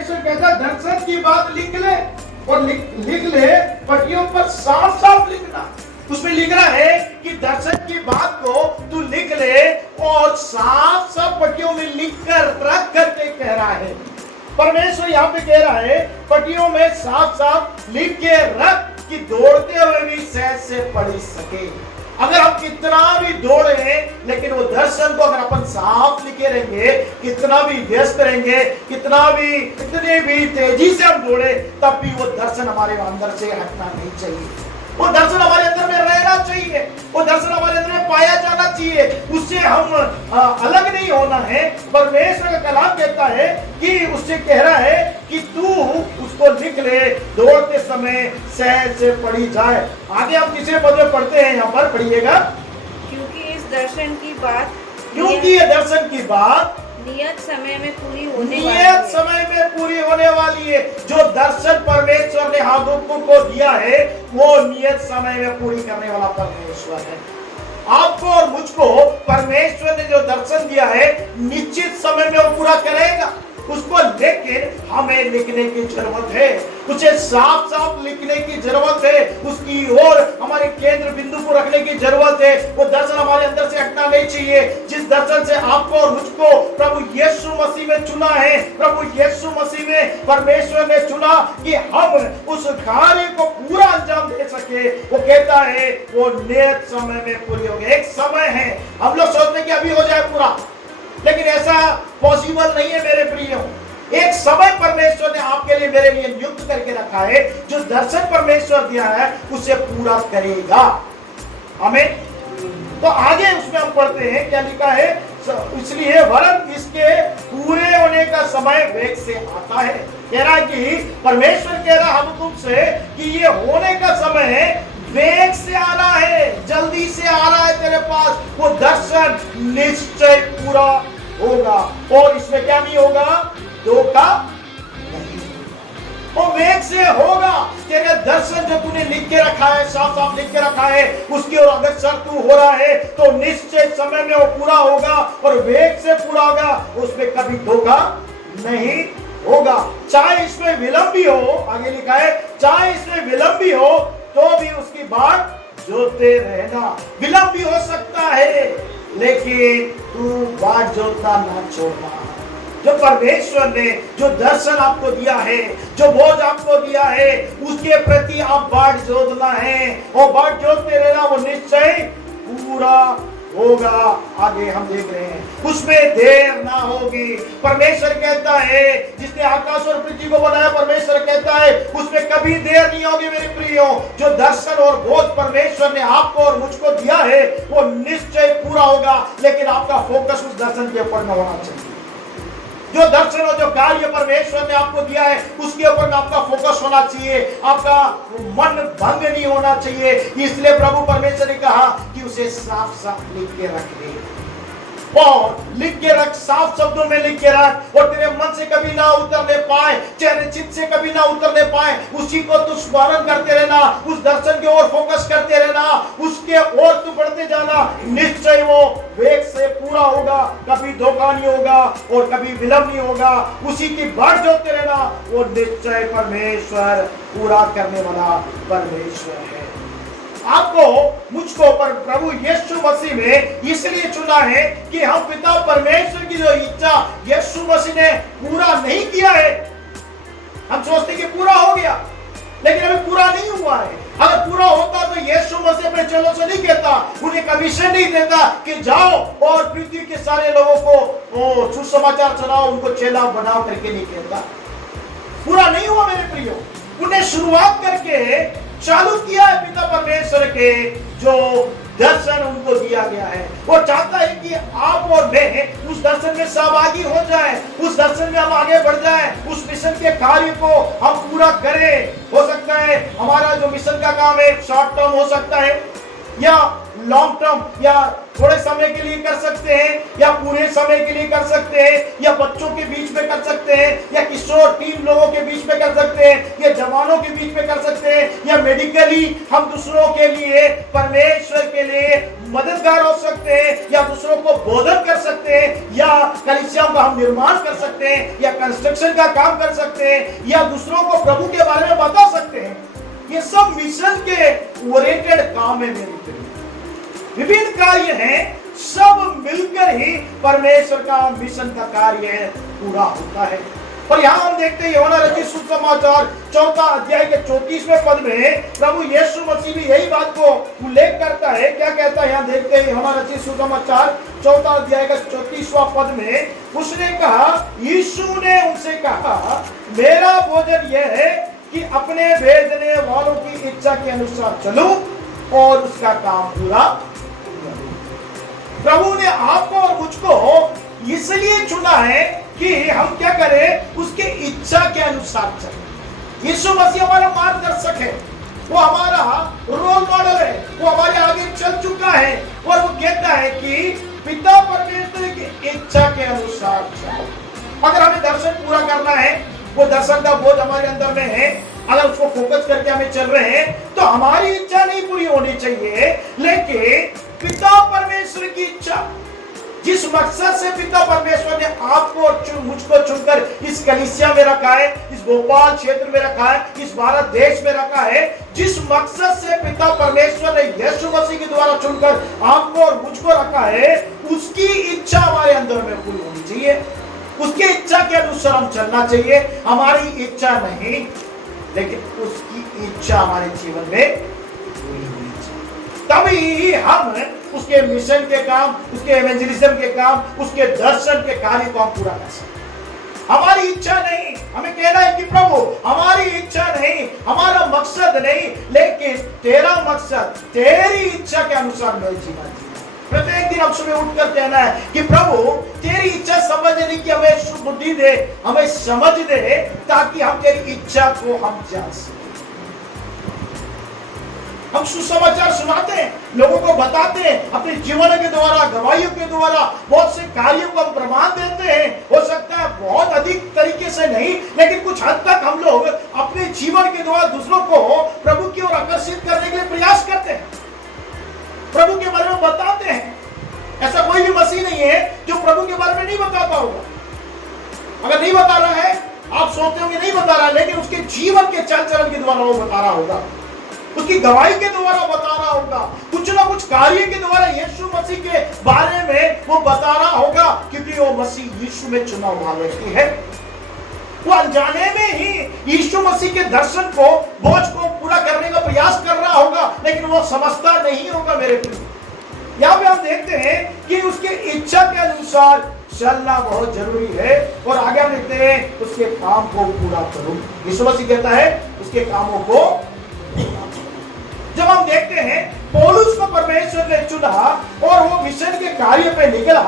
परमेश्वर कहता दर्शन की बात लिख ले, और लिख ले, पट्टियों पर साफ साफ लिखना। उसमें लिख रहा है कि दर्शन की बात को तू लिख ले और साफ साफ पट्टियों में लिख कर रख करके कह रहा है। परमेश्वर यहाँ पे कह रहा है पट्टियों में साफ साफ लिख के रख कि दौड़ते हुए भी सहज से पढ़ सके। अगर हम कितना भी दौड़े लेकिन वो दर्शन को अगर अपन साफ लिखे रहेंगे, कितना भी व्यस्त रहेंगे, कितने भी तेजी से हम दौड़े, तब भी वो दर्शन हमारे अंदर से हटना नहीं चाहिए। वो दर्शन हमारे अंदर में रहना चाहिए, वो दर्शन हमारे अंदर में पाया जाना चाहिए, उससे हम अलग नहीं होना है। परमेश्वर का कलाम कहता है कि उससे कह रहा है कि तू उसको लिख ले, दौड़ते समय सहज से पढ़ी जाए। आगे हम तीसरे पद में पढ़ते हैं, यहाँ पर पढ़िएगा। क्योंकि इस दर्शन की बात, क्योंकि ये दर्शन की बात नियत समय में पूरी होने वाली है। जो दर्शन परमेश्वर ने हाबक्कुक को दिया है वो नियत समय में पूरी करने वाला परमेश्वर है। आपको और मुझको परमेश्वर ने जो दर्शन दिया है निश्चित समय में वो पूरा करेगा उसको, लेकिन हमें लिखने की जरूरत है, उसे साफ साफ लिखने की जरूरत है, उसकी ओर हमारे केंद्र बिंदु को रखने की जरूरत है। वो दर्शन हमारे अंदर से हटना नहीं चाहिए। जिस दर्शन से आपको और मुझको प्रभु यीशु मसीह में चुना है, प्रभु यीशु मसीह में परमेश्वर ने चुना कि हम उस कार्य को पूरा अंजाम दे सके, वो कहता है वो नियत समय में पूरी होगी। एक समय है, हम लोग सोचते हैं कि अभी हो जाए पूरा, लेकिन ऐसा पॉसिबल नहीं है मेरे प्रियो। एक समय परमेश्वर ने आपके लिए मेरे लिए नियुक्त करके रखा है, जो दर्शन परमेश्वर दिया है उसे पूरा करेगा। आमीन। तो आगे उसमें हम पढ़ते हैं क्या लिखा है, इसलिए वरन इसके पूरे होने का समय वेग से आता है। कह रहा है कि परमेश्वर कह रहा है हबक्कुक से कि ये होने का समय वेग से आ रहा है, जल्दी से आ रहा है तेरे पास। वो दर्शन निश्चय पूरा होगा और इसमें क्या नहीं होगा, धोखा नहीं। वो वेग से होगा। तेरे दर्शन जो तूने लिख के रखा है, साफ साफ लिख के रखा है, उसकी ओर अग्रसर तू हो रहा है तो निश्चय समय में वो पूरा होगा और वेग से पूरा होगा, उसमें कभी धोखा नहीं होगा। चाहे इसमें विलंब भी हो, आगे लिखा है चाहे इसमें विलंब भी हो तो भी उसकी बाट जोते रहना। विलंब भी हो सकता है लेकिन तू बाट जोतना ना छोड़ना। जो परमेश्वर ने जो दर्शन आपको दिया है, जो बोझ आपको दिया है, उसके प्रति आप बाट जोतना है और बाट जोतते रहना, वो निश्चय पूरा होगा। आगे हम देख रहे हैं उसमें देर ना होगी। परमेश्वर कहता है जिसने आकाश और पृथ्वी को बनाया, परमेश्वर कहता है उसमें कभी देर नहीं होगी मेरे प्रियो। जो दर्शन और बोझ परमेश्वर ने आपको और मुझको दिया है वो निश्चय पूरा होगा, लेकिन आपका फोकस उस दर्शन के ऊपर न होना चाहिए। जो दर्शन और जो कार्य परमेश्वर ने आपको दिया है उसके ऊपर आपका फोकस होना चाहिए, आपका मन भंग नहीं होना चाहिए। इसलिए प्रभु परमेश्वर ने कहा कि उसे साफ साफ लिख के रख दे, और लिख के रख, साफ शब्दों में लिख के रख, और तेरे मन से कभी ना उतरने पाए, तेरे चित्त से कभी ना उतरने पाए, उसी को तू स्मरण करते रहना, उस दर्शन की ओर फोकस करते रहना, उसके ओर तू बढ़ते जाना। निश्चय वो वेग से पूरा होगा, कभी धोखा नहीं होगा और कभी विलंब नहीं होगा। उसी की बाट जोते रहना, वो निश्चय परमेश्वर पूरा करने वाला परमेश्वर है। आपको मुझको पर प्रभु यीशु मसीह में इसलिए चुना है कि हम पिता परमेश्वर की जो इच्छा यीशु मसीह ने पूरा नहीं किया है। हम सोचते कि पूरा हो गया, लेकिन अभी पूरा नहीं हुआ है। अगर पूरा होता तो यीशु मसीह अपने चेलों से नहीं कहता, उन्हें कमीशन नहीं देता कि जाओ और पृथ्वी के सारे लोगों को सुसमाचार सुनाओ, उनको चेला बनाओ करके नहीं कहता। पूरा नहीं हुआ मेरे प्रियो। उन्हें शुरुआत करके चालू किया है पिता परमेश्वर के जो दर्शन उनको दिया गया है। वो चाहता है कि आप और मैं उस दर्शन में सहभागी हो जाएं, उस दर्शन में हम आगे बढ़ जाएं, उस मिशन के कार्य को हम पूरा करें। हो सकता है हमारा जो मिशन का काम है शॉर्ट टर्म हो सकता है या लॉन्ग टर्म, या थोड़े समय के लिए कर सकते हैं या पूरे समय के लिए कर सकते हैं, या बच्चों के बीच में कर सकते हैं, या किशोर टीम लोगों के बीच में कर सकते हैं, या जवानों के बीच में कर सकते हैं, या मेडिकली हम दूसरों के लिए परमेश्वर के लिए मददगार हो सकते हैं, या दूसरों को बोधन कर सकते हैं, या कलीसिया कलीसियाओं का हम निर्माण कर सकते हैं, या कंस्ट्रक्शन का काम कर सकते हैं, या दूसरों को प्रभु के बारे में बता सकते हैं। ये सब मिशन के ओरिएंटेड काम है मेरे प्रिय। विभिन्न कार्य हैं, सब मिलकर ही परमेश्वर का मिशन का कार्य पूरा होता है। और यहां हम देखते हैं यूहन्ना रचित सुसमाचार 4 अध्याय के 34वें पद में प्रभु यीशु मसीह भी यही बात को उल्लेख करता है। क्या कहता है, यहां देखते हैं यूहन्ना रचित सुसमाचार 4 अध्याय का 34वां पद में उसने कहा, यीशु ने उनसे कहा, मेरा भोजन यह है कि अपने भेजने वालों की इच्छा के अनुसार चलूं और उसका काम पूरा करूं। प्रभु ने आपको और मुझको इसलिए चुना है कि हम क्या करें, उसके इच्छा के अनुसार चलें। यीशु मसीह हमारा मार्गदर्शक है, वो हमारा रोल मॉडल है, वो हमारे आगे चल चुका है और वो कहता है कि पिता परमेश्वर की इच्छा के अनुसार चलो। अगर हमें दर्शन पूरा करना है, वो दर्शन का बोझ हमारे अंदर में है, अगर उसको फोकस करके हमें चल रहे हैं तो हमारी इच्छा नहीं पूरी होनी चाहिए, लेकिन पिता परमेश्वर की इच्छा, जिस मकसद से पिता परमेश्वर ने आपको और मुझको चुनकर इस कलीसिया में रखा है, इस भोपाल क्षेत्र में रखा है, इस भारत देश में रखा है, जिस मकसद से पिता परमेश्वर ने यीशु मसीह के द्वारा चुनकर आपको और मुझको रखा है, उसकी इच्छा हमारे अंदर में पूरी होनी चाहिए। उसकी इच्छा के अनुसार हम चलना चाहिए, हमारी इच्छा नहीं, लेकिन उसकी इच्छा हमारे जीवन में पूरी होनी चाहिए। तभी हम उसके मिशन के काम, उसके एवेंजलिज्म के काम, उसके दर्शन के कार्य को हम पूरा कर सकते। हमारी इच्छा नहीं, हमें कहना है कि प्रभु हमारी इच्छा नहीं, हमारा मकसद नहीं, लेकिन तेरा मकसद, तेरी इच्छा के अनुसार मेरे जीवन जीना। प्रत्येक दिन हम सुबह उठकर कहना है कि प्रभु तेरी इच्छा समझने की हमें बुद्धि दे, हमें समझ दे, ताकि हम तेरी इच्छा को हम जान सकें। हम सुसमाचार सुनाते हैं, लोगों को बताते हैं, अपने जीवन के द्वारा, गवाहियों के द्वारा बहुत से कार्यों को हम प्रमाण देते हैं। हो सकता है बहुत अधिक तरीके से नहीं, लेकिन कुछ हद तक हम लोग अपने जीवन के द्वारा दूसरों को प्रभु की ओर आकर्षित करने के लिए प्रयास करते हैं, प्रभु के बारे में बताते हैं। ऐसा कोई भी मसीह नहीं है जो प्रभु के बारे में नहीं बताता होगा। अगर नहीं बता रहा है, आप सोचते होंगे नहीं बता रहा है, लेकिन उसके जीवन के चल चलन के द्वारा वो बता रहा होगा, उसकी गवाही के द्वारा बता रहा होगा, कुछ ना कुछ कार्य के द्वारा यीशु मसीह के बारे में वो बता रहा होगा, क्योंकि वो मसीह यीशु में चुना हुआ व्यक्ति है। वो अनजाने में ही यीशु मसीह के दर्शन को, बोझ को पूरा करने का प्रयास कर रहा होगा, लेकिन वो समझता नहीं होगा। मेरे प्रिय, यहाँ पे हम देखते हैं कि उसके इच्छा के अनुसार चलना बहुत जरूरी है। और आगे हम देखते हैं उसके काम को पूरा करो। यीशु मसीह कहता है उसके कामों को। जब हम देखते हैं पौलुस को परमेश्वर ने चुना और वो मिशन के कार्य पे निकला,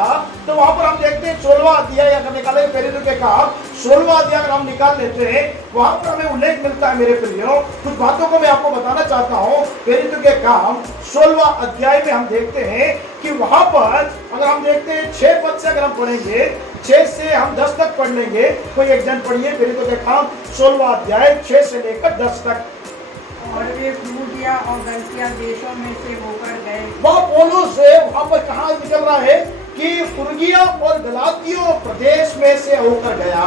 तो वहां पर हम देखते हैं 16वां अध्याय, अगर निकाले प्रेरितों के काम 16वां अध्याय अगर हम निकाल लेते हैं, वहां पर हमें उल्लेख मिलता है। मेरे प्रियो, कुछ बातों को मैं आपको बताना चाहता हूँ। प्रेरितों के काम 16वां अध्याय में हम देखते हैं कि वहां पर अगर हम देखते हैं 6 पद से अगर हम पढ़ेंगे, 6 से हम 10 तक पढ़ लेंगे। कोई एक जन पढ़िए प्रेरितों के काम 16वां अध्याय 6 से लेकर 10 तक। और वे फ्रूगिया और गलतिया देशों में से होकर गए। वह पौलुस से वहां पर कहा निकल रहा है कि फ्रूगिया और गलातियों प्रदेश में से होकर गया,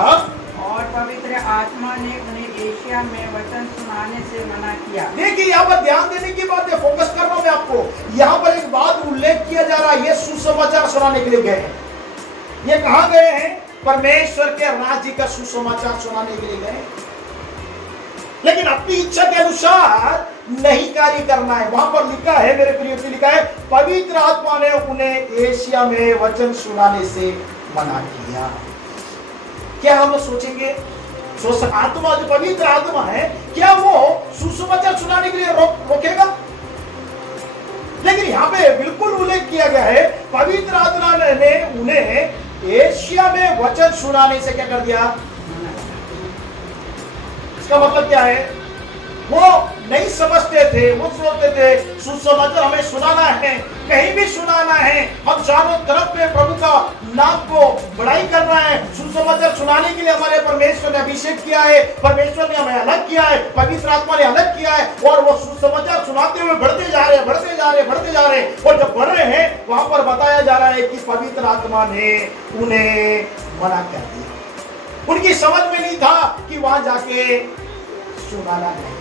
और पवित्र आत्मा ने उन्हें एशिया में वचन सुनाने से मना किया। देखिए यहाँ पर ध्यान देने की बात है, फोकस कर रहा हूं मैं आपको। यहाँ पर एक बात उल्लेख किया जा रहा है, ये सुसमाचार सुनाने के लिए गए हैं। ये कहाँ गए हैं? परमेश्वर के राज्य का सुसमाचार सुनाने के लिए गए, लेकिन अपनी इच्छा के अनुसार नहीं कार्य करना है। वहां पर लिखा है, मेरे प्रिय, लिखा है पवित्र आत्मा ने उन्हें एशिया में वचन सुनाने से मना किया। क्या हम सोचेंगे, आत्मा जो पवित्र आत्मा है, क्या वो सुसमाचार सुनाने के लिए रोकेगा? लेकिन यहाँ पे बिल्कुल उल्लेख किया गया है, पवित्र आत्मा ने उन्हें एशिया में वचन सुनाने से क्या कर दिया? इसका मतलब क्या है? वो नहीं समझते थे, वो सोचते थे सुसमाचार हमें सुनाना है, कहीं भी सुनाना है, हम चारों तरफ में प्रभु का नाम को बड़ाई करना है। सुसमाचार सुनाने के लिए हमारे परमेश्वर ने अभिषेक किया है, परमेश्वर ने हमें अलग किया है, पवित्र आत्मा ने अलग किया है, और वो सुसमाचार सुनाते हुए बढ़ते जा रहे हैं, बढ़ते जा रहे हैं, बढ़ते जा रहे हैं। और जब बढ़ रहे हैं, वहां पर बताया जा रहा है कि पवित्र आत्मा ने उन्हें मना कर दिया। उनकी समझ में नहीं था कि वहां जाके सुनाना नहीं,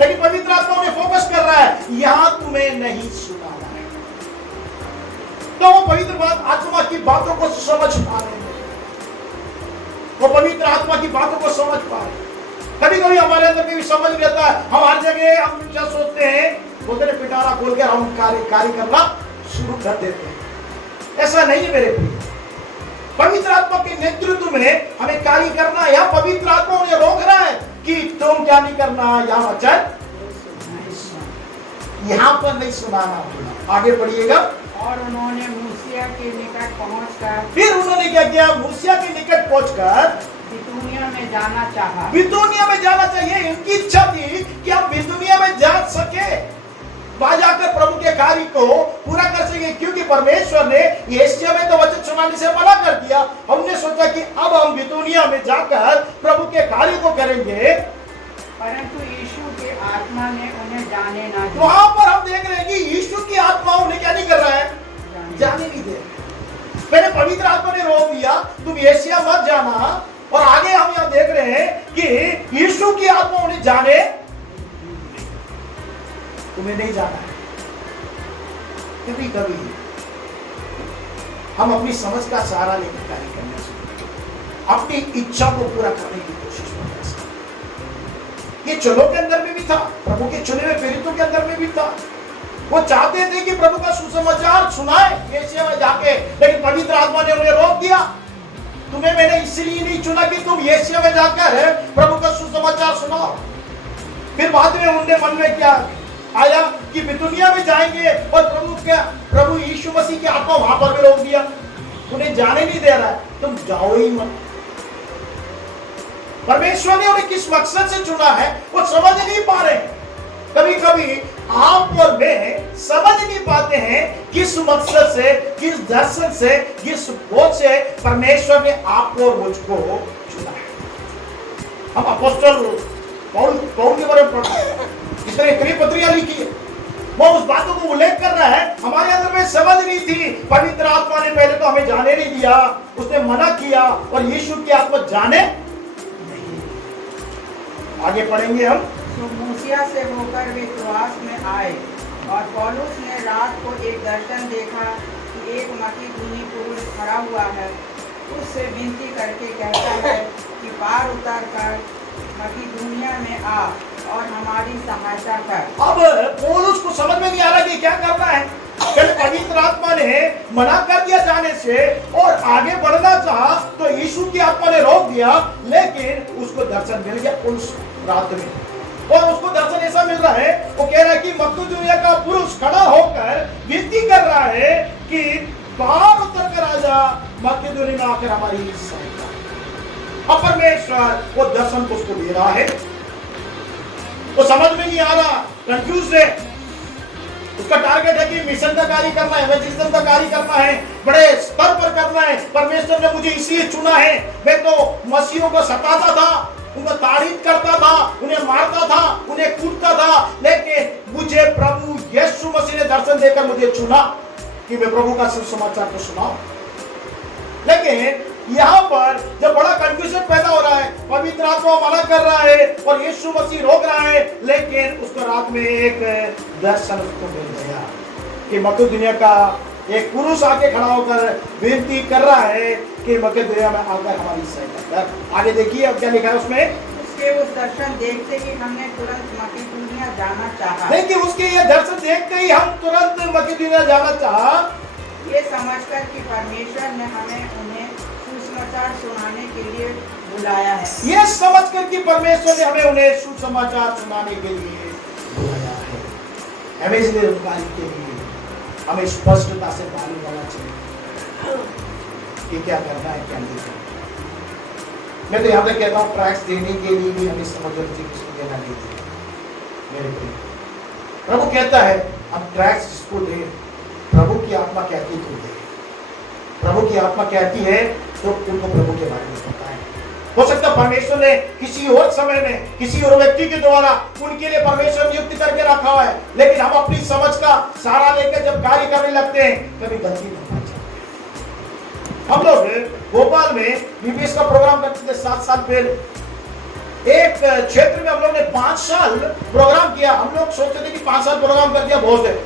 लेकिन पवित्र आत्मा उन्हें फोकस कर रहा है, यहां तुम्हें नहीं सुनाना है। तो वो पवित्र आत्मा की बातों को समझ पा रहे हैं, वो पवित्र आत्मा की बातों को समझ पा रहे हैं। कभी कभी हमारे अंदर भी समझ नहीं आता है, हम हर जगह हम क्या सोचते हैं, बोलते हैं पिटारा खोल कर हम कार्य करना शुरू कर देते हैं। ऐसा नहीं है मेरे प्रिय, पवित्र आत्मा के नेतृत्व में हमें कार्य करना है। यहाँ पवित्र आत्मा उन्हें रोक रहा है कि तुम क्या नहीं करना, यहाँ वचन यहाँ पर नहीं सुनाना। आगे पढ़िएगा। और उन्होंने मूसिया के निकट पहुंचकर, फिर उन्होंने क्या किया, मूसिया के निकट पहुंचकर बितूनिया में जाना चाहा। बितूनिया में जाना चाहिए, इनकी इच्छा थी कि हम बितूनिया में जा सके, वहां जाकर प्रभु के कार्य को पूरा कर सके, क्योंकि परमेश्वर ने एशिया में तो वचन सुनाने से मना कर दिया। हमने सोचा कि अब हम बितूनिया में जाकर प्रभु के कार्य को करेंगे, परंतु यीशु के आत्मा ने उन्हें जाने ना दिया। वहां पर हम देख रहे हैं कि यीशु की आत्मा उन्हें क्या नहीं कर रहा है, जाने नहीं दे रहा। पहले पवित्र आत्मा ने रोक दिया, तुम एशिया मत जाना, और आगे हम यहाँ देख रहे हैं कि यीशु की आत्मा उन्हें जाने, तुम्हें नहीं जाना है। कभी कभी हम अपनी समझ का सहारा लेकर कार्य करने से अपनी इच्छा को पूरा करने की कोशिश करते हैं। ये चलो के अंदर में भी था, प्रभु के चुने हुए प्रेरितों के अंदर में भी था। वो चाहते थे कि प्रभु का सुसमाचार सुनाए एशिया में जाके, लेकिन पवित्र आत्मा ने उन्हें रोक दिया। तुम्हें मैंने इसलिए नहीं चुना कि तुम एशिया में जाकर प्रभु का सुसमाचार सुनाओ। फिर बाद में उनके मन में क्या आया कि बितूनिया में जाएंगे, और प्रभु यीशु मसीह की आत्मा वहां पर भी रोक दिया, उन्हें जाने नहीं दे रहा है, तुम जाओ ही मत। परमेश्वर ने उन्हें किस मकसद से चुना है वो समझ नहीं पा रहे। कभी कभी आप और मैं समझ नहीं पाते हैं किस मकसद से, किस दर्शन से, किस बोझ से परमेश्वर ने आपको और मुझको चुना है। हम अपोस्टल पौल के बारे में पढ़ते हैं, इस तरह कई पत्रियां लिखी है, वो उस बातों को उल्लेख कर रहा है। हमारे अंदर में समझ नहीं थी, पवित्र आत्मा ने पहले तो हमें जाने नहीं दिया, उसने मना किया, और यीशु की आत्मा जाने नहीं। आगे पढ़ेंगे हम। तो मूसिया से होकर वे त्रोआस में आए, और पौलुस ने रात को एक दर्शन देखा कि एक मकीदुनी पुरुष खड़ा हुआ है, उससे विनती करके कहता है कि पार उतर कर मकीदुनिया में आ और हमारी सहायता कर। अब पौलुस को समझ में नहीं आ रहा कि क्या करना है। कल पवित्र आत्मा ने मना कर दिया जाने से, और आगे बढ़ना चाहा तो यीशु की आत्मा ने रोक दिया, लेकिन उसको दर्शन मिल गया उस रात में। और उसको दर्शन ऐसा मिल रहा है, वो कह रहा है कि मकीदुनिया का पुरुष खड़ा होकर विनती कर रहा है कि पार उतर कर आजा, मकीदुनिया में आकर हमारी सहायता। अब परमेश्वर वो दर्शन को उसको दे रहा है, वो समझ में नहीं आ रहा, कंफ्यूज है। उसका टारगेट है कि मिशन का कार्य करना है, इवेंजलिज्म का कार्य करना है, बड़े स्तर पर करना है। परमेश्वर ने मुझे इसलिए चुना है। मैं तो मसीहों को सताता था, उनको ताड़ित करता था, उन्हें मारता था, उन्हें कूटता था, लेकिन मुझे प्रभु यीशु मसीह ने दर्शन देकर मुझे चुना कि मैं प्रभु का सुसमाचार को सुनाऊं। लेकिन यहाँ पर जब बड़ा कंफ्यूजन पैदा हो रहा है, पवित्र आत्मा मना कर रहा है और यीशु मसीह रोक रहा है, लेकिन उसको रात में एक दर्शन उसको मिल गया कि मकीदुनिया का एक पुरुष आके खड़ा होकर विनती कर रहा है कि मकीदुनिया में आकर हमारी सहायता कर। आगे देखिए अब क्या लिखा है उसमें। उसके उस दर्शन देखते ही हमने तुरंत मकीदुनिया जाना चाहा। देखिए उसके ये दर्शन देखते ही हम तुरंत मकीदुनिया जाना चाहा, ये समझकर कि परमेश्वर ने हमें उन्हें सुसमाचार सुनाने के लिए बुलाया है। ये समझकर कि परमेश्वर ने हमें उन्हें सुसमाचार सुनाने के लिए बुलाया है। हमें इसलिए कार्य के लिए हमें स्पष्टता से मालूम होना चाहिए कि क्या करना है, क्या नहीं करना। मैं तो यहाँ पे कहता हूँ ट्रैक्स देने के लिए भी हमें समझ होनी चाहिए किसको देना नहीं देना। मेरे प्रिय प्रभु कहता है हम ट्रैक्स जिसको दे, प्रभु की आत्मा कहती है तो दे। प्रभु की आत्मा कहती है तो उनको प्रभु के बारे में पता है। हो सकता है परमेश्वर ने किसी और समय में किसी और व्यक्ति के द्वारा उनके लिए परमेश्वर नियुक्त करके रखा हुआ है, लेकिन हम अपनी समझ का सहारा लेकर जब कार्य करने लगते हैं कभी गलती नहीं हो जाती। हम लोग भोपाल में बीबीएस का प्रोग्राम करते थे 7 साल पहले। एक क्षेत्र में हम लोग ने 5 साल प्रोग्राम किया। हम लोग सोचते थे कि 5 साल प्रोग्राम कर दिया बहुत है।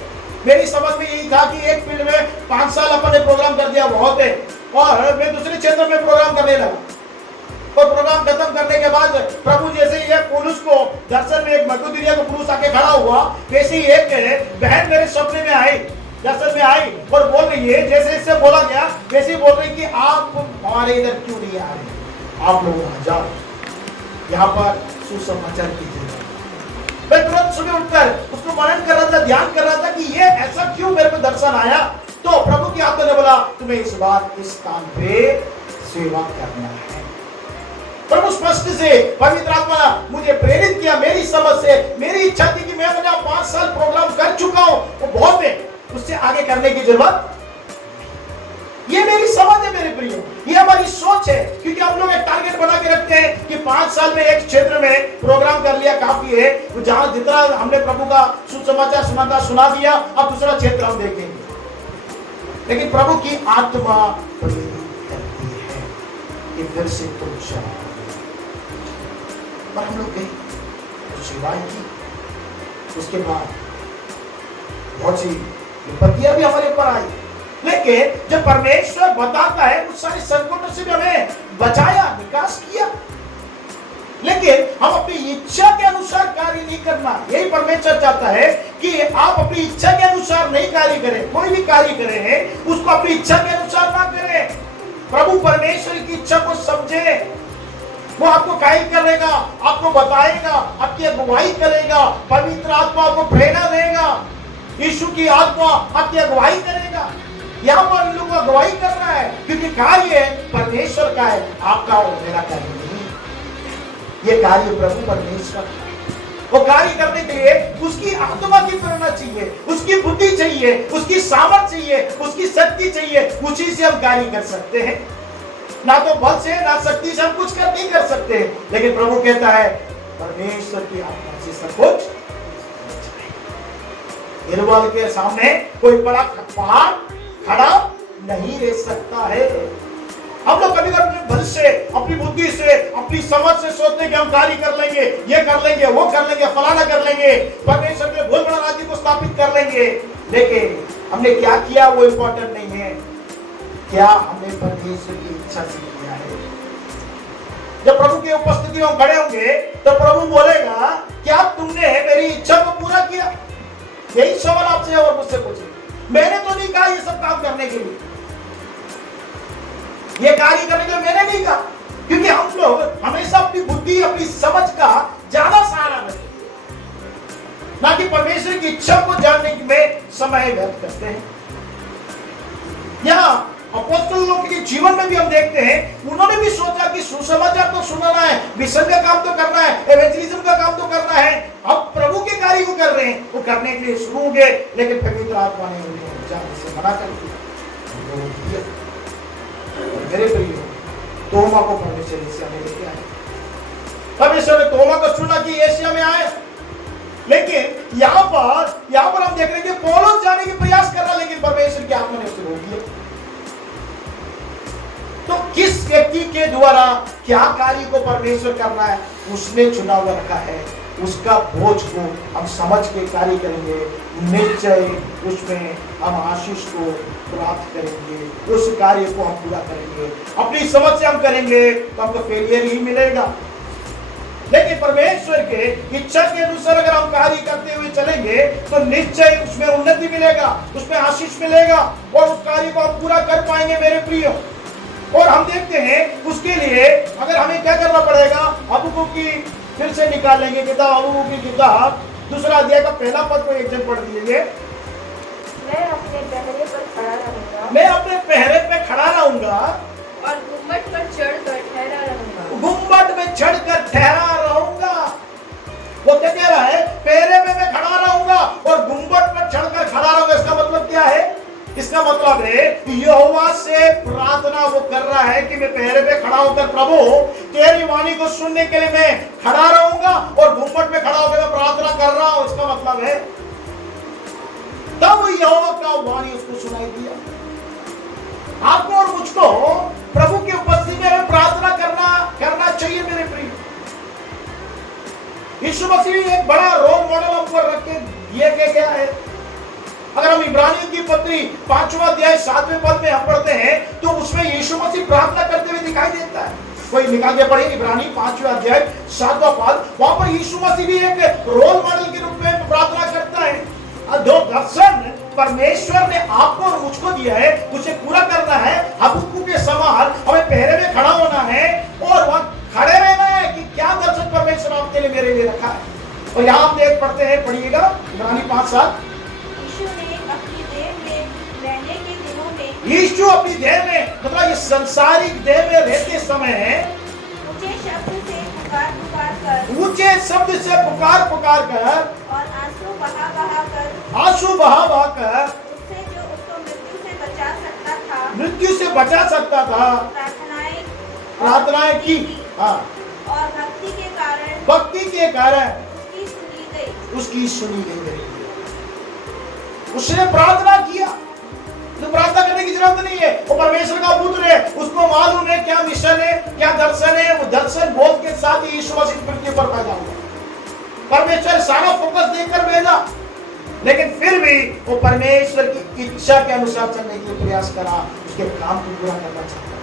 मेरी समझ में यही था कि एक फील्ड में 5 साल अपन ने प्रोग्राम कर दिया बहुत है, और मैं दूसरे क्षेत्र में प्रोग्राम करने लगा। और प्रोग्राम खत्म करने के बाद प्रभु जैसे ही एक पुरुष को दर्शन में, एक मगुदिरिया को पुरुष आके खड़ा हुआ, वैसे ही एक बहन मेरे सपने में आई, दर्शन में आई और बोल रही है, जैसे इससे बोला गया वैसे ही बोल रही कि आप हमारे इधर क्यों नहीं आ रहे, आप लोग वहां जाओ, यहाँ पर सुसमाचार कीजिए। मैं तुरंत सुबह उठकर उसको मनन कर रहा था, ध्यान कर रहा था कि ये ऐसा क्यों मेरे को दर्शन आया। तो प्रभु की आत्मा ने बोला तुम्हें इस बार इस काम पे सेवा करना है। प्रभु स्पष्ट से पवित्र आत्मा मुझे प्रेरित किया, मेरी समझ से मेरी इच्छा थी कि मैं अपना 5 साल प्रोग्राम कर चुका हूं, वो बहुत है, उससे आगे करने की जरूरत। ये मेरी समझ है मेरे प्रियो, ये हमारी सोच है, क्योंकि हम लोग एक टारगेट बना के रखते हैं कि 5 साल में एक क्षेत्र में प्रोग्राम कर लिया काफी है, जहां जितना हमने प्रभु का सुसमाचार सुना दिया, अब दूसरा क्षेत्र हम देखेंगे। लेकिन प्रभु की आत्मा प्रेरित करती है कि फिर से तुम चलो। पर हम लोग गए तो सेवाएं की, उसके बाद बहुत सी विपत्तियां भी हमारे ऊपर आई, लेकिन जब परमेश्वर बताता है उस सारे संकटों से भी हमें बचाया, विकास किया। लेकिन हम अपनी इच्छा के अनुसार कार्य नहीं करना, यही परमेश्वर चाहता है कि आप अपनी इच्छा के अनुसार नहीं कार्य करें। कोई भी कार्य करें उसको अपनी इच्छा के अनुसार ना करें। प्रभु परमेश्वर की इच्छा को समझे, वो आपको गाइड करेगा, आपको बताएगा, आपकी अगुवाई करेगा, पवित्र आत्मा को प्रेरणा देगा, यीशु की आत्मा आपकी अगुवाई करेगा। यहाँ पर इन लोगों को अगुवाई करना है, क्योंकि कार्य परमेश्वर का है, आपका और मेरा कार्य नहीं। ये कार्य प्रभु परमेश्वर, वो कार्य करने के लिए उसकी आत्मा की प्रेरणा चाहिए, उसकी बुद्धि चाहिए, उसकी सामर्थ्य चाहिए, उसकी शक्ति चाहिए, उसी से हम कार्य कर सकते हैं। ना तो बल से ना शक्ति से हम कुछ नहीं कर सकते। लेकिन प्रभु कहता है परमेश्वर की आत्मा से सब कुछ। निर्बल के सामने कोई बड़ा पहाड़ खड़ा नहीं रह सकता है। हम लोग कभी कभी अपने बल से, अपनी बुद्धि से, अपनी समझ से सोचते हैं कि हम कार्य कर लेंगे, ये कर लेंगे, वो कर लेंगे, फलाना कर लेंगे, परमेश्वर के बहुत बड़ा राज्य को स्थापित कर लेंगे। लेकिन हमने क्या किया वो इंपॉर्टेंट नहीं है, क्या हमने परमेश्वर की इच्छा से किया है। जब प्रभु की उपस्थिति में खड़े होंगे तो प्रभु बोलेगा क्या तुमने मेरी इच्छा को पूरा किया। यही सवाल आपसे और मुझसे पूछे। मैंने तो नहीं कहा ये सब काम करने के लिए, ये कार्य करने के लिए मैंने नहीं कहा, क्योंकि हम लोग हमेशा अपनी बुद्धि, अपनी समझ का ज्यादा सहारा रखते, ना कि परमेश्वर की इच्छा को जानने में समय व्यर्थ करते हैं। यहाँ अपोस्तल लोगों के जीवन में भी हम देखते हैं, उन्होंने भी सोचा कि सुसमाचार तो सुनाना है, मिशन का काम तो करना है, एवेंजलिज्म का काम तो करना है, अब प्रभु के कार्य को कर रहे हैं, वो करने के लिए शुरू हो गए। लेकिन पवित्र आत्मा ने उन्हें जाने से मना कर दिया। मेरे प्रिय, तोमा को परमेश्वर एशिया में लेके आए। परमेश्वर ने तोमा को चुना कि एशिया में आए। लेकिन यहाँ पर हम देख रहे हैं कि पौलुस जाने की प्रयास कर रहा, लेकिन परमेश्वर की आत्मा ने उसे रोक दिया। तो किस व्यक्ति के द्वारा क्या कार्य को परमेश्वर करना है, उसने चुना हुआ रखा है, उसका बोझ को हम समझ के कार्य करेंगे, निश्चय उसमें हम आशीष को प्राप्त करेंगे, उस कार्य को हम पूरा करेंगे। अपनी समझ से हम करेंगे तो हमको फेलियर ही मिलेगा। लेकिन परमेश्वर के इच्छा के अनुसार अगर हम कार्य करते हुए चलेंगे तो निश्चय उसमें उन्नति मिलेगा, उसमें आशीष मिलेगा और उस कार्य को हम पूरा कर पाएंगे मेरे प्रियो। और हम देखते हैं उसके लिए अगर हमें क्या करना पड़ेगा, हबक्कुक की फिर से निकाल लेंगे किताब, हबक्कुक की किताब 2 अध्याय का पहला पद को एक जन पढ़ दीजिए। मैं अपने पहरे पर खड़ा रहूंगा, मैं अपने पहरे पे खड़ा रहूंगा और गुम्बद पर चढ़कर ठहरा रहूंगा। गुम्बद में चढ़कर ठहरा रहूंगा। वो क्या कह रहा है, पहरे में मैं खड़ा रहूंगा और गुम्बद पर चढ़कर खड़ा रहूंगा। इसका मतलब क्या है? इसका मतलब है यहोवा से प्रार्थना वो कर रहा है कि मैं पहरे पे खड़ा होकर प्रभु तेरी वाणी को सुनने के लिए मैं खड़ा रहूंगा और गुम्बद में खड़ा होकर प्रार्थना कर रहा हूं। इसका मतलब है तब यहोवा का वाणी उसको सुनाई दिया। आपको और मुझको प्रभु की उपस्थिति में मसीह एक बड़ा रोल मॉडल हमको रख के दिए गया है। अगर हम इब्रानियों की पत्री 5वां अध्याय 7वें पद में हम पढ़ते हैं तो उसमें यीशु मसीह प्रार्थना करते हुए दिखाई देता है। कोई निकाल के पढ़े इब्रानी 5वां अध्याय 7वां पद, वहां पर यीशु मसीह भी एक रोल मॉडल के रूप में प्रार्थना करता है। जो दर्शन परमेश्वर ने आपको और मुझको दिया है उसे पूरा करना है। हबक्कुक के समान हमें पहरे में खड़ा होना है और वहां खड़े रहना है कि क्या दर्शन परमेश्वर आपके लिए मेरे लिए रखा है। और यहाँ हम देख पढ़ते हैं, पढ़िएगा इब्रानी 5:7। यीशु ने अपनी देह में रहने के दिनों में यीशु अपनी देह में, मतलब ये संसारिक देह में रहते समय ऊंचे शब्द से पुकार पुकार कर ऊंचे शब्द से पुकार पुकार कर और आंसू बहा बहा कर उससे जो उसको मृत्यु से बचा सकता था प्रार्थनाएं की। हाँ, और भक्ति के कारण उसकी सुनी गई। उसने प्रार्थना किया, तो प्रार्थना करने की जरूरत नहीं है। वो परमेश्वर का पुत्र है, उसको मालूम है क्या मिशन है, क्या दर्शन है। वो दर्शन बोध के साथ ही यीशु मसीह पृथ्वी पर पैदा हुआ। परमेश्वर सारा फोकस देकर भेजा, लेकिन फिर भी वो परमेश्वर की इच्छा के अनुसार चलने के लिए प्रयास करा, उसके काम को पूरा करना चाहता था।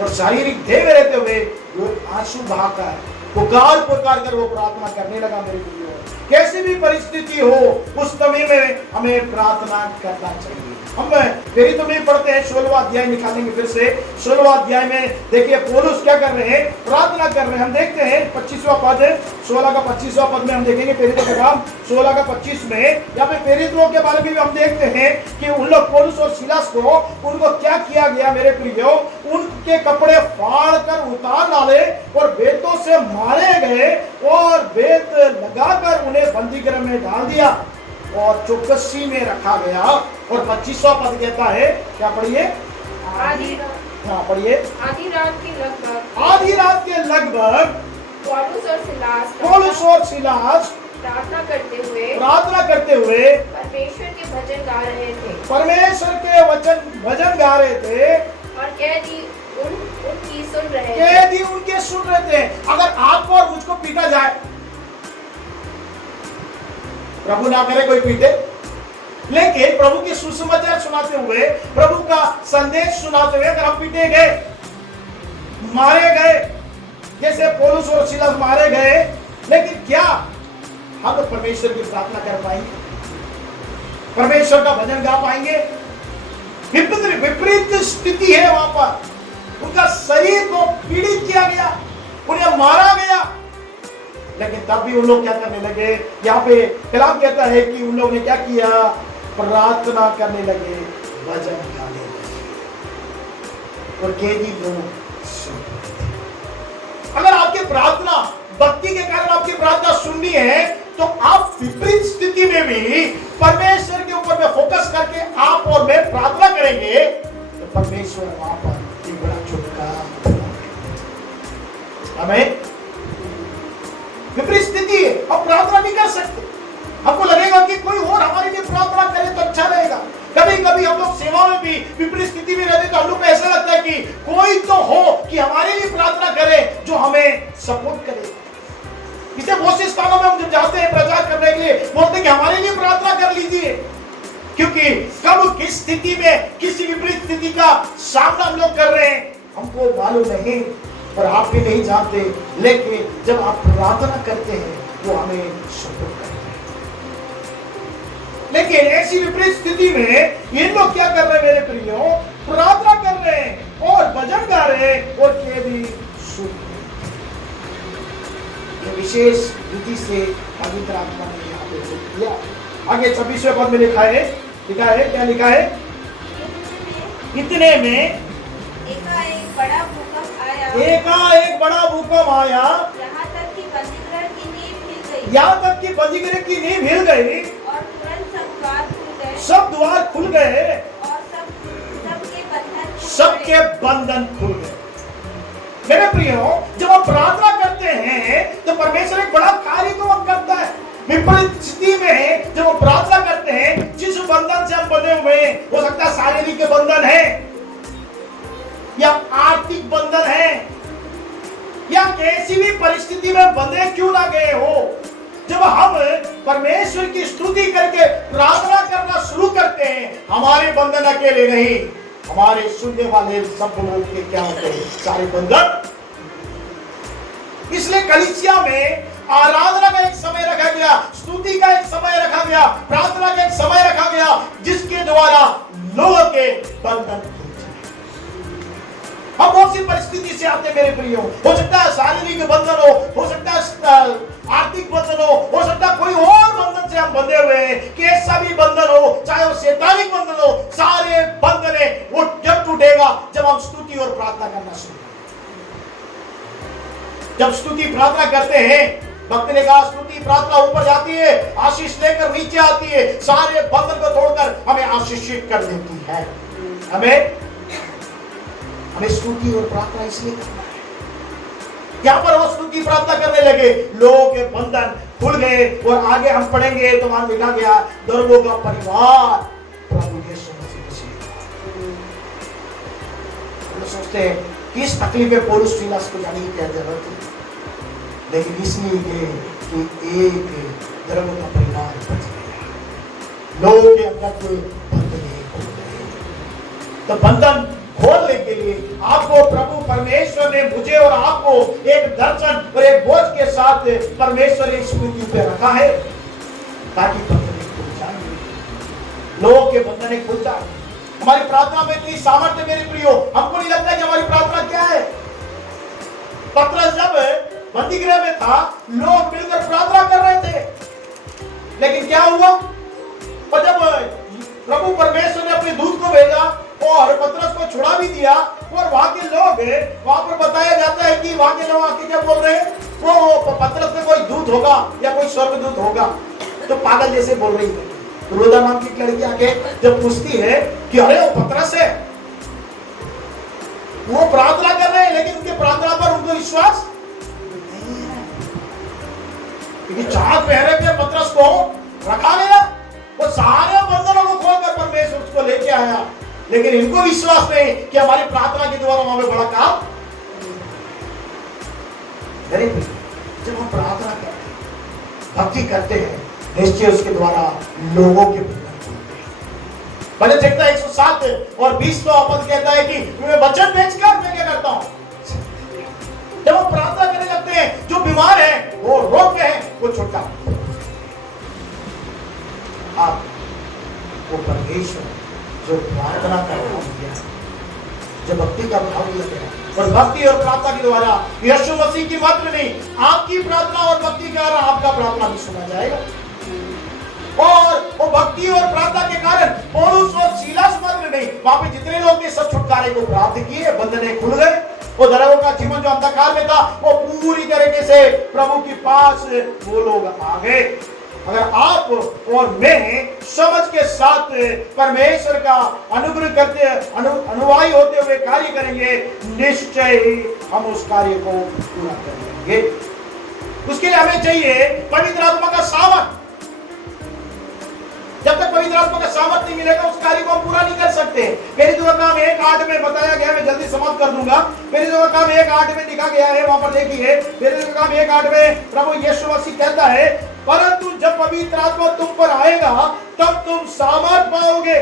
और शारीरिक देह में रहते हुए वो आंसू बहाकर पुकार पुकार कर वो प्रार्थना करने लगा। मेरे लिए कैसी भी परिस्थिति हो उस समय में हमें प्रार्थना करना चाहिए। हम फिर तो में पढ़ते हैं 16वां अध्याय निकालेंगे फिर से। 16वां अध्याय में देखिए पौलुस क्या कर रहे हैं, प्रार्थना कर रहे हैं। हम देखते हैं 25वां पद, 16 का 25वां पद में हम देखेंगे प्रेरितों का काम 16 का 25 में। यहाँ पे प्रेरितों के बारे में भी हम देखते हैं कि उन लोग पौलुस और सिलास को उनको क्या किया गया मेरे प्रियो, उनके कपड़े फाड़ कर उतार डाले और बेतों से मारे गए और बेत लगाकर उन्हें बंदीगृह में डाल दिया और चौकसी में रखा गया। और 25वां पद कहता है, क्या पढ़िए, पढ़िए। आधी रात के लगभग पौलुस और सिलास प्रार्थना करते हुए परमेश्वर के भजन गा रहे थे। परमेश्वर के भजन गा रहे थे और कैदी उनकी सुन रहे थे। कैदी उनके सुन रहे थे। अगर आपको और मुझको पीटा जाए, प्रभु ना करे कोई पीटे, लेकिन प्रभु के सुसमाचार सुनाते हुए, प्रभु का संदेश सुनाते हुए अगर हम पीटे गए, मारे गए, जैसे पौलुस और सिलास मारे गए, लेकिन क्या हम तो परमेश्वर की प्रार्थना कर पाएंगे, परमेश्वर का भजन गा पाएंगे? विपरीत स्थिति है वहां पर। उनका शरीर को पीड़ित किया गया, उन्हें मारा गया, लेकिन तब भी उन लोग क्या करने लगे। यहाँ पे कलाम कहता है कि उन लोग ने क्या किया, प्रार्थना करने लगे, भजन गाने लगे और कैदी लोग सुन। अगर आपकी प्रार्थना भक्ति के कारण आपकी प्रार्थना सुननी है तो आप विपरीत स्थिति में भी परमेश्वर के ऊपर में फोकस करके आप और मैं प्रार्थना करेंगे तो परमेश्वर वहां पर एक बड़ा छुटकारा। हमें विपरीत स्थिति है, हम प्रार्थना नहीं कर सकते। हमको लगेगा कि कोई और हमारे लिए प्रार्थना करे तो अच्छा रहेगा। कभी कभी हम लोग सेवा में भी विपरीत स्थिति में रहते तो हम लोग को ऐसा लगता है कि कोई तो हो कि हमारे लिए प्रार्थना करे, जो हमें सपोर्ट करे। इसे बहुत से स्थानों में हम जब जाते हैं प्रचार करने के लिए, बोलते हैं कि हमारे लिए प्रार्थना कर लीजिए, क्योंकि कब किस स्थिति में किसी विपरीत स्थिति का सामना हम लोग कर रहे हैं हमको मालूम नहीं और आप भी नहीं जानते। लेकिन जब आप प्रार्थना करते हैं वो हमें सपोर्ट करते हैं। लेकिन ऐसी विपरीत स्थिति में ये लोग क्या कर रहे हैं मेरे प्रियो, प्रार्थना कर रहे हैं और भजन गा रहे हैं और कैदी सुन रहे हैं। ये विशेष विधि से पवित्र आत्मा ने यहाँ पे किया। आगे 26वें पद में लिखा है क्या लिखा है, इतने में एकाएक बड़ा भूकंप आया, यहाँ तक कि बंदीगृह की नींव हिल गई और तुरंत सब द्वार खुल गए और सबके बंधन खुल गए। मेरे प्रियो, जब हम प्रार्थना करते हैं तो परमेश्वर एक बड़ा कार्य तो हम करता है। विपरीत स्थिति में जब हम प्रार्थना करते हैं, जिस बंधन से हम बंधे हुए हैं, हो सकता है शारीरिक के बंधन है या आर्थिक बंधन है या कैसी भी परिस्थिति में बंधे क्यों ना गए हो, जब हम परमेश्वर की स्तुति करके प्रार्थना करना शुरू करते हैं, हमारे बंधन अकेले नहीं, हमारे सुनने वाले सब लोग के क्या होते हैं, सारे बंधन। इसलिए कलीसिया में आराधना का एक समय रखा गया, स्तुति का एक समय रखा गया, प्रार्थना का एक समय रखा गया, जिसके द्वारा लोगों के बंधन। हम बहुत सी परिस्थिति से आते मेरे प्रियो, हो सकता है शारीरिक बंधन हो सकता है आर्थिक बंधन हो सकता है कोई और बंधन से हम बंधे हुए हैं, कि ऐसा भी बंधन हो, चाहे वो शैतानिक बंधन हो, सारे बंधन है वो जब टूटेगा जब हम स्तुति और प्रार्थना करना शुरू करें। जब स्तुति प्रार्थना करते हैं, भक्त ने कहा स्तुति प्रार्थना ऊपर जाती है, आशीष लेकर नीचे आती है, सारे बंधन को तोड़कर हमें आशीषित कर देती है। हमें स्तुति और प्रार्थना इसलिए करना है। यहां पर वो स्तुति प्रार्थना करने लगे, लोगों के बंधन खुल गए, और आगे हम पढ़ेंगे तो वहां लिखा गया दर्गों का परिवार प्रभु यीशु मसीह को स्वीकार। सोचते हैं किस तकलीफ में पौलुस सीलास को जाने की क्या जरूरत है, लेकिन इसलिए कि एक दर्गों का परिवार बच गया, लोगों के अंदर के बंधन खोल गए। तो बंधन खोलने के लिए आपको प्रभु परमेश्वर ने मुझे और आपको एक दर्शन और एक बोझ के साथ परमेश्वर ने इस पृथ्वी पे रखा है, ताकि बंधन खुल जाए, लोगों के बंधन खुल जाए। हमारी प्रार्थना में इतनी सामर्थ्य मेरे प्रियो, हमको नहीं लगता कि हमारी प्रार्थना क्या है। पतरस जब बंदी गृह में था, लोग मिलकर प्रार्थना कर रहे थे, लेकिन क्या हुआ, और जब प्रभु परमेश्वर ने अपने दूत को भेजा और पतरस को छुड़ा भी दिया, और वहां के लोग, वहां पर बताया जाता है कि वहां के लोग आके क्या बोल रहे हैं, वो पतरस में कोई दूत होगा या कोई स्वर्गदूत होगा, तो पागल जैसे बोल रही है। रोदा नाम की लड़की आके जब पूछती है कि अरे वो पतरस है, वो प्रार्थना कर रहे हैं, लेकिन उनके प्रार्थना पर उनको विश्वास नहीं है, क्योंकि चार पहरे पे पतरस को रखा गया, वो सारे बंधनों को खोलकर परमेश्वर उसको लेके आया, लेकिन इनको विश्वास नहीं कि हमारी प्रार्थना के द्वारा हमें बड़ा काम। जब हम प्रार्थना करते हैं, भक्ति करते हैं, निश्चय उसके द्वारा लोगों के भजन देखता है 107 और 20 पद कहता है कि मैं वचन बेचकर मैं क्या करता हूं, जब हम प्रार्थना करने लगते हैं, जो बीमार है वो रोग में है वो छुटकारा, आप वो परमेश्वर जो प्रार्थना का भाव दिया, जो भक्ति का भाव दिया गया, और भक्ति और प्रार्थना के द्वारा यीशु मसीह की मात्र नहीं, आपकी प्रार्थना और भक्ति के कारण आपका प्रार्थना भी सुना जाएगा। और वो भक्ति और प्रार्थना के कारण पौलुस और सीलास मात्र नहीं, वहां पे जितने लोग थे सब छुटकारे को प्राप्त किए, बंधने खुल गए, वो दरगों का जीवन जो अंधकार में था वो पूरी तरीके से प्रभु के पास वो लोग आ गए। अगर आप और मैं समझ के साथ परमेश्वर का अनुग्रह करते अनुयायी होते हुए कार्य करेंगे, निश्चय ही हम उस कार्य को पूरा करेंगे। उसके लिए हमें चाहिए पवित्र आत्मा का सामर्थ। जब तक पवित्र आत्मा का सामर्थ नहीं मिलेगा, उस कार्य को हम पूरा नहीं कर सकते। मेरी दुआ काम 1:8 में बताया गया, मैं जल्दी समाप्त कर दूंगा। मेरी दुआ काम 1:8 में लिखा गया है, वहां पर देखिए, मेरी दुआ काम 1:8 में प्रभु यीशु मसीह कहता है, परंतु जब पवित्र आत्मा तुम पर आएगा तब तुम सामर्थ पाओगे,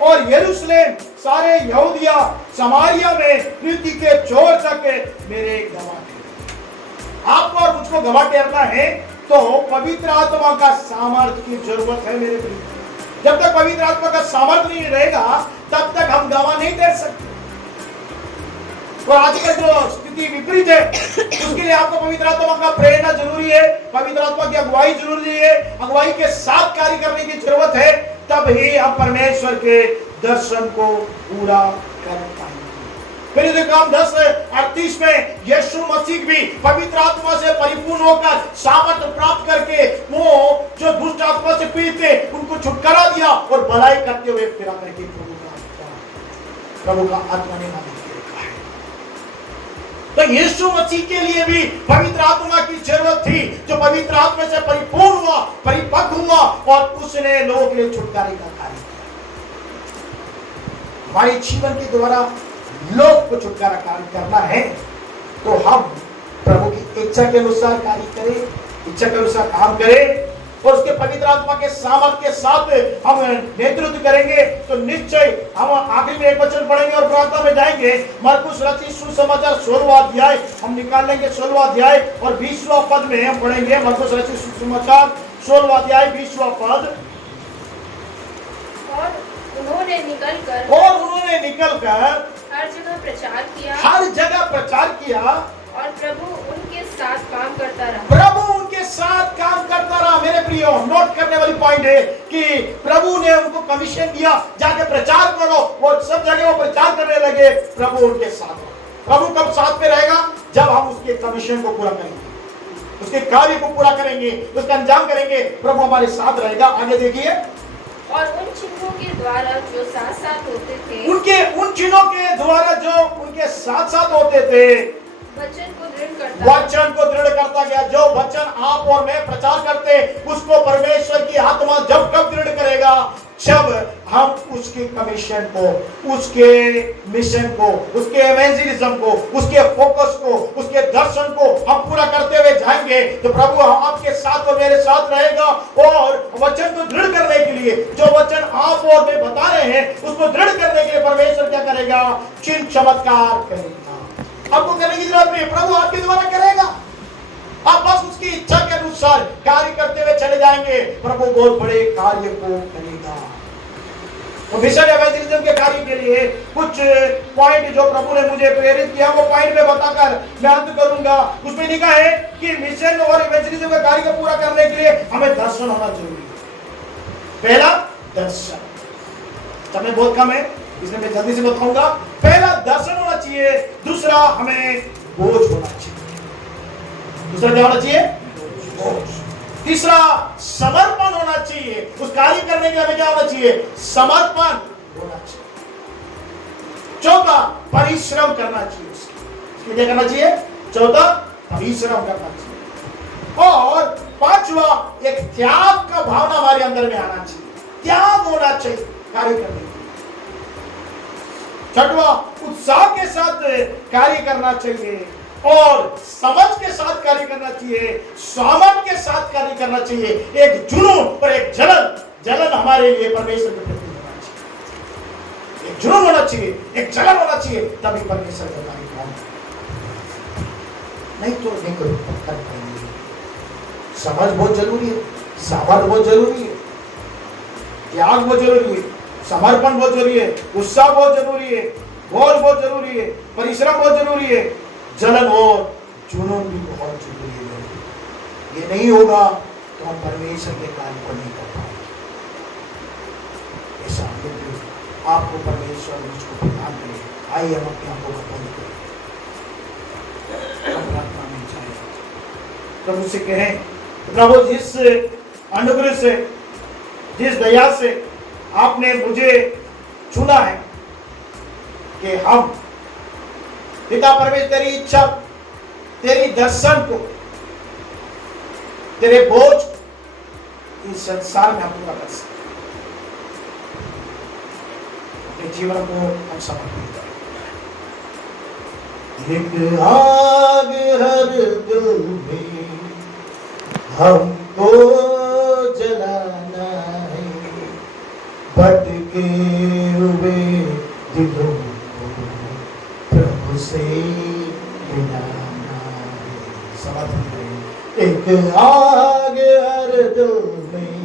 और यरूशलेम, सारे यहूदिया, समारिया में पृथ्वी के छोर तक मेरे गवाह ठहरो। आपको और मुझको गवाह ठहरना है तो पवित्र आत्मा का सामर्थ्य की जरूरत है मेरे प्रिय। जब तक पवित्र आत्मा का सामर्थ्य नहीं रहेगा, तब तक हम गवाह नहीं ठहर सकते। और आजकल जो स्थिति विपरीत है, उसके लिए आपको पवित्र आत्मा का प्रेरणा जरूरी है, पवित्र आत्मा की अगुवाई जरूरी है, अगुवाई के साथ कार्य करने की जरूरत है, तब ही हम परमेश्वर के दर्शन को पूरा कर पाएंगे। फिर काम 10:38 में यीशु मसीह भी पवित्र आत्मा से परिपूर्ण होकर सामर्थ्य प्राप्त करके वो जो दुष्ट आत्मा से पीड़ित थे उनको छुटकारा दिया, और भलाई करते हुए फिर करके प्रभु का आत्मा ने मालिक किया है। तो यीशु मसीह के लिए भी पवित्र आत्मा की जरूरत थी, जो पवित्र आत्मा से परिपूर्ण हुआ, परिपक्व हुआ, और उसने लोगों के लिए छुटकारे का कार्य किया। हमारे जीवन के द्वारा लोग को छुटकारा कार्य करना है, तो हम इच्छा के अनुसार कार्य करे, इच्छा के अनुसार काम करे और उसके पवित्र आत्मा के सामर्थ के साथ हम नेतृत्व करेंगे तो निश्चय हम आखिरी में एक वचन पढ़ेंगे और प्रार्थना में जाएंगे। मरकुस रचित सुसमाचार 16वां अध्याय हम निकाल लेंगे, 16वां अध्याय और 20वां पद में हम पढ़ेंगे। मरकुस रचित सुसमाचार 16वां अध्याय 20वां पद। और उन्होंने निकलकर हर जगह प्रचार किया और प्रभु उनके साथ काम करता रहा। मेरे प्रियो, नोट करने वाली पॉइंट है कि प्रभु ने उनको कमीशन दिया, जाके प्रचार करो। वो सब जगह वो प्रचार करने लगे, प्रभु उनके साथ। प्रभु कब साथ में रहेगा? जब हम उसके कमीशन को पूरा करेंगे, उसके कार्य को पूरा करेंगे, उसका अंजाम करेंगे, प्रभु हमारे साथ रहेगा। आगे देखिए, और उन चिन्हों के द्वारा जो साथ साथ होते थे, उन चिन्हों के द्वारा जो उनके साथ साथ होते थे, वचन को दृढ़ करता गया। जो वचन आप और मैं प्रचार करते, उसको परमेश्वर की आत्मा जब कब दृढ़ करेगा? जब हम उसके कमीशन को, उसके मिशन को, उसके एवेंजलिज्म को, उसके फोकस को, उसके दर्शन को हम पूरा करते हुए जाएंगे तो प्रभु आपके साथ और मेरे साथ रहेगा। और वचन को दृढ़ करने के लिए, जो वचन आप और मैं बता रहे हैं, उसको दृढ़ करने के लिए परमेश्वर क्या करेगा? चिन्ह चमत्कार करेगा। आपको करने की जरूरत नहीं, प्रभु आपके द्वारा करेगा। आप बस उसकी इच्छा के अनुसार कार्य करते हुए चले जाएंगे, प्रभु बहुत बड़े कार्य को करेगा। तो मिशन एवेंजलिज्म के कार्य के लिए कुछ पॉइंट जो प्रभु ने मुझे प्रेरित किया, वो पॉइंट में बताकर मैं अंत करूंगा। उसमें लिखा है कि मिशन और एवेंजलिज्म के कार्य को पूरा करने के लिए हमें दर्शन होना जरूरी है। पहला दर्शन, समय बहुत कम है इसलिए मैं जल्दी से बताऊंगा। पहला दर्शन होना चाहिए, दूसरा हमें बोझ होना चाहिए। दूसरा क्या होना चाहिए? बोझ। तीसरा समर्पण होना चाहिए। उस कार्य करने के लिए हमें क्या होना चाहिए? समर्पण होना चाहिए। चौथा परिश्रम करना चाहिए। उसके लिए करना चाहिए? चौथा परिश्रम करना चाहिए। और पांचवा एक त्याग का भावना हमारे अंदर में आना चाहिए, त्याग होना चाहिए कार्य करने के लिए। छठवां उत्साह के साथ कार्य करना चाहिए और समझ के साथ कार्य करना चाहिए, सामर्थ के साथ कार्य करना चाहिए। एक जुनून और एक जलन हमारे लिए परमेश्वर के प्रति होना चाहिए। एक जुनून होना चाहिए, एक जलन होना चाहिए, तभी परमेश्वर का कार्य होगा। नहीं तो नहीं कर पाएंगे। समझ बहुत जरूरी है, सामर्थ बहुत जरूरी है, त्याग बहुत जरूरी है, समर्पण बहुत जरूरी है, उत्साह बहुत जरूरी है, बोझ बहुत जरूरी है, परिश्रम बहुत जरूरी है, जलन और जुनून भी बहुत जरूरी है। ये नहीं होगा तो हम परमेश्वर के कार्य को नहीं कर पाएंगे। ऐसा आपको परमेश्वर मुझको प्रदान करे। आइए हम अपने आप को बंद करें, प्रार्थना में जाए, प्रभु से कहें, प्रभु जिस अनुग्रह से, जिस दया से आपने मुझे चुना है कि हम पिता परमेश्वर तेरी इच्छा, तेरी दर्शन को, तेरे बोझ इस संसार में हम पूरा कर सकें। अपने जीवन को हम समर्पित करें। एक आग हर दिल में हमको जलाना है, भटके हुए दिलों को प्रभु से मिलाना है। समझ रहे? एक आग हर दिल में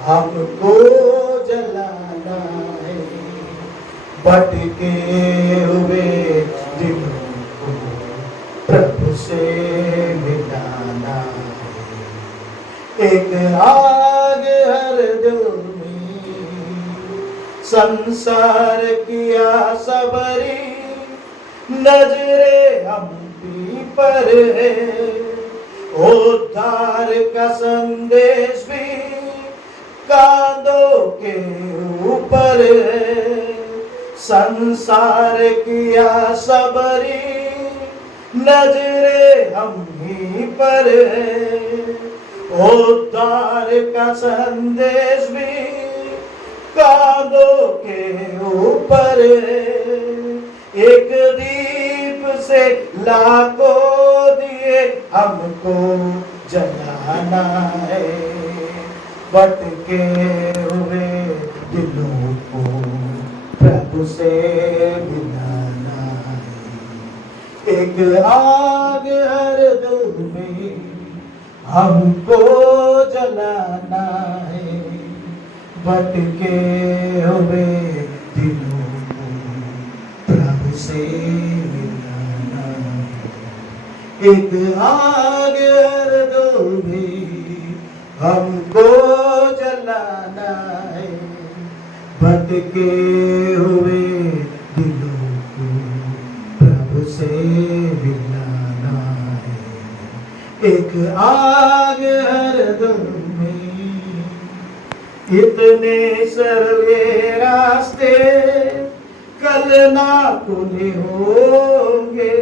हमको जलाना है, भटके हुए दिलों को प्रभु से मिलाना है। एक आग हर दिल में, संसार किया सबरी, नजरे हम भी पर है, उद्धार का संदेश भी कांधों के ऊपर है। संसार किया सबरी, नजरे हम ही पर है, उद्धार का संदेश भी कांधों के ऊपर है। एक दीप से लाखों दिए हमको जलाना है, भटके हुए दिलों को प्रभु से मिलाना है। एक आग हर दिल में हमको जलाना है, भटके हुए दिलों को प्रभु से मिलाना है। एक आग हर दिल में हमको जलाना है, भटके हुए दिलों को प्रभु से मिलाना है। एक आग हर दिल में, इतने सरले रास्ते कल ना खुले होंगे,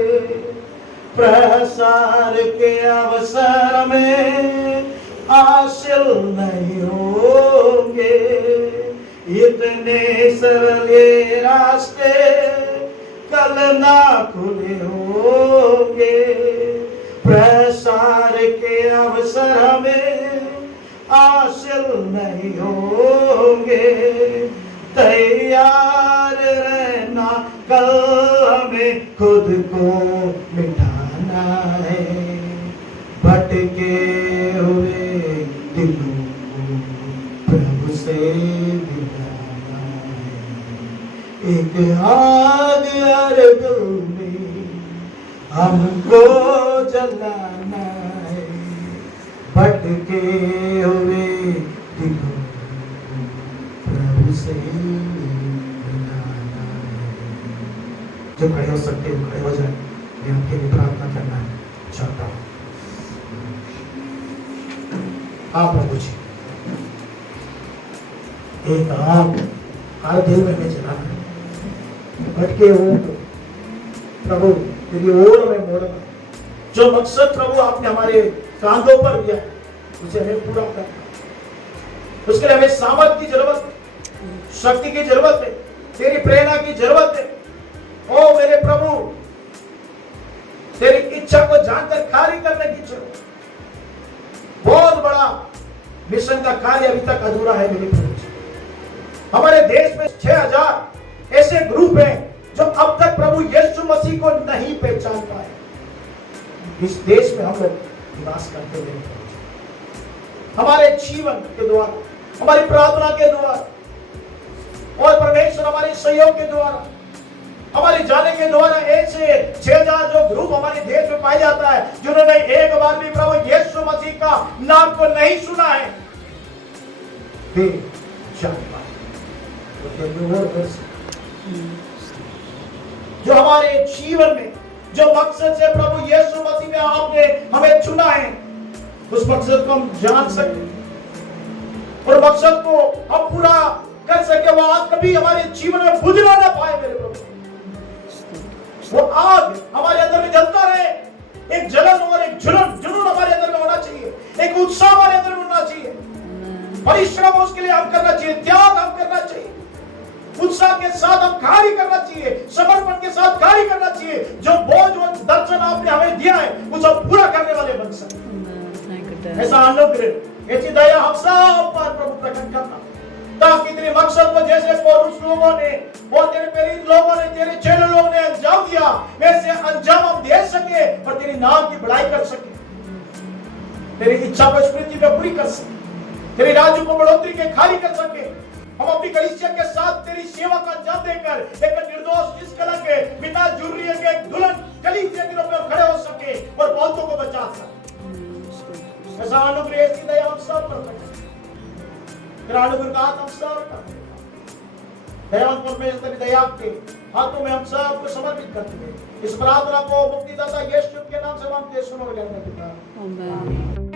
प्रसार के अवसर में हासिल नहीं होंगे। इतने सरले रास्ते कल ना खुले होंगे, प्रसार के अवसर में हासिल नहीं होंगे। तैयार रहना, कल हमें खुद को मिटाना है, भटके हुए दिलों को प्रभु से मिलाना है। एक आग हर दिल में हमको जलाना है, भटके हुए दिलों को प्रभु से मिलाना है। जो खड़े हो सकते हैं खड़े हो जाए, मैं आपके लिए प्रार्थना करना चाहता हूँ। आप प्रभु जी, एक आग हर दिल में हमें जलाना है, भटके हो प्रभु तेरी ओर में मोड़ना। जो मकसद प्रभु आपने हमारे कांधों पर दिया है उसे हमें पूरा करना। उसके लिए हमें सामर्थ की जरूरत है, शक्ति की जरूरत है, तेरी प्रेरणा की जरूरत है। ओ मेरे प्रभु, तेरी इच्छा को जानकर कार्य करने की जरूरत। बहुत बड़ा मिशन का कार्य अभी तक अधूरा है मेरे प्रभु। हमारे देश में 6000 ऐसे ग्रुप हैं जो अब तक प्रभु यीशु मसीह को नहीं पहचान पाए। इस देश में हम लोग निवास करते हुए हमारे जीवन के द्वारा, हमारी प्रार्थना के द्वारा और परमेश्वर हमारे सहयोग के द्वारा, हमारे जाने के द्वारा ऐसे 6000 जो ग्रुप हमारे देश में पाया जाता है जिन्होंने एक बार भी प्रभु यीशु मसीह का नाम को नहीं सुना है, वे जान पाए। जो हमारे जीवन में जो मकसद से प्रभु यीशु मसीह में आपने हमें चुना है, उस मकसद को हम जान सके और मकसद को हम पूरा कर सके। वो आग कभी हमारे जीवन में बुझना ना पाए मेरे प्रभु। वो आग हमारे अंदर में जलता रहे, एक जलन और एक जुनून हमारे अंदर में होना चाहिए, एक उत्साह हमारे अंदर में होना चाहिए, परिश्रम उसके लिए हम करना चाहिए, त्याग हम करना चाहिए, उत्साह के साथ हम कार्य करना चाहिए, समर्पण के साथ कार्य करना चाहिए। जो बोझ और दर्शन आपने हमें दिया है उसे पूरा करने वाले बन सकते। ऐसा अनुग्रह, ऐसी दया हम सब पर प्रभु प्रकट करना, ताकि तेरे मकसद को जैसे पौलुस लोगों ने और तेरे प्रेरित लोगों ने, तेरे चेले लोगों ने अंजाम दिया, वैसे अंजाम हम दे सके और तेरी नाम की बढ़ाई कर सके, तेरी इच्छा को स्मृति में पूरी कर सके, तेरे राज्य को बढ़ोतरी के खाली कर सके। हम अपनी कलीसिया के साथ तेरी सेवा का अंजाम देकर एक निर्दोष निष्कलंक बिना जुर्री के एक दुल्हन कलीसिया के रूप में खड़े हो सके और बहुतों को बचा सके। ऐसा अनुग्रह, ऐसी दया हम सब पर प्रकट, तेरा अनुग्रह का हाथ हम सब पर, दयावान परमेश्वर तेरी दया के हाथों में हम सब को समर्पित करते हैं। इस प्रार्थना को मुक्तिदाता यीशु के नाम से मांगते हैं, सुनो और करने पिता। आमीन।